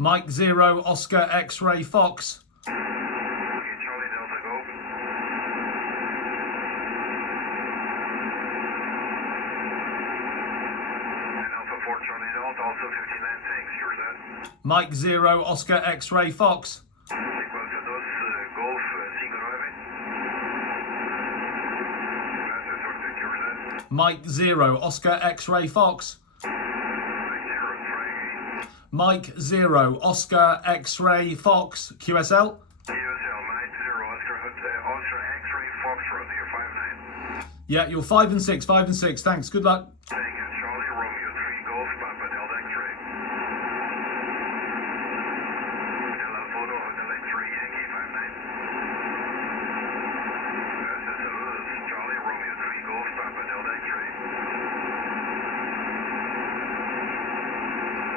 Mike 0 Oscar X-Ray Fox. Okay, Charlie Delta, go. And Alpha 4 Charlie Delta, also 59 thanks, yours that. Mike 0 Oscar X-Ray Fox. Sequência 12, Golf 5-9. Gracias, sorte, yours that. Mike 0 Oscar X-Ray Fox. Mike 0 Oscar X-Ray Fox. QSL. QSL, Mike 0 Oscar X-Ray Foxtrot, you're 5-9. Yeah, you're 5 and 6, 5 and 6. Thanks. Good luck. Thank you, Charlie Romeo 3 Golf Papa Delta X-Ray. Delta Photo Hotel X-Ray Yankee 5-9. Gracias, saludos, Charlie Romeo 3 Golf Papa Delta X-Ray.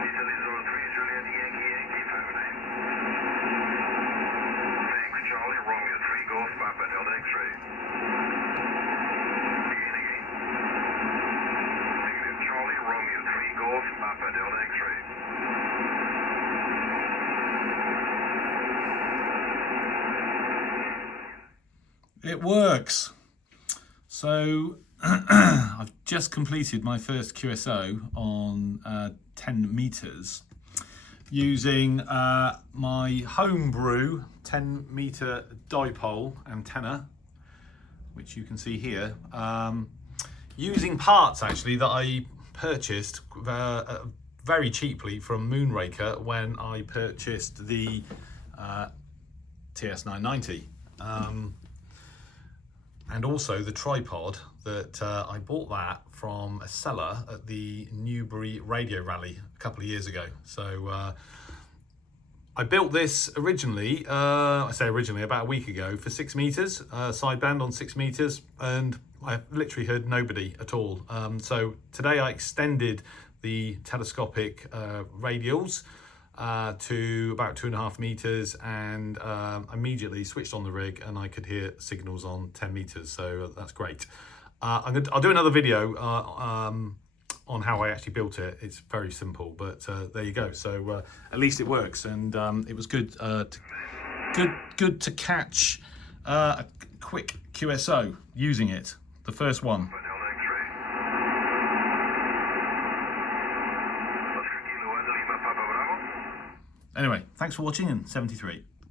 Italy 03 Juliet Yankee Yankee 5-9. Thanks, Charlie Romeo 3 Golf Papa Delta X-Ray. Charlie Romeo 3 Golf Papa Delta X-Ray. It works. So I've just completed my first QSO on 10 meters using my home-brew 10 meter dipole antenna, which you can see here, using parts actually that I purchased very cheaply from Moonraker when I purchased the TS990. And also the tripod that I bought that from a seller at the Newbury Radio Rally a couple of years ago. So I built this originally, I say originally, about a week ago for 6 meters, sideband on 6 meters, and I literally heard nobody at all. So today I extended the telescopic radials to about 2.5 meters and immediately switched on the rig and I could hear signals on 10 meters, so that's great. I'll do another video on how I actually built it. It's very simple, but there you go. So at least it works, and it was good to catch a quick QSO using it, the first one. Anyway, thanks for watching, and 73.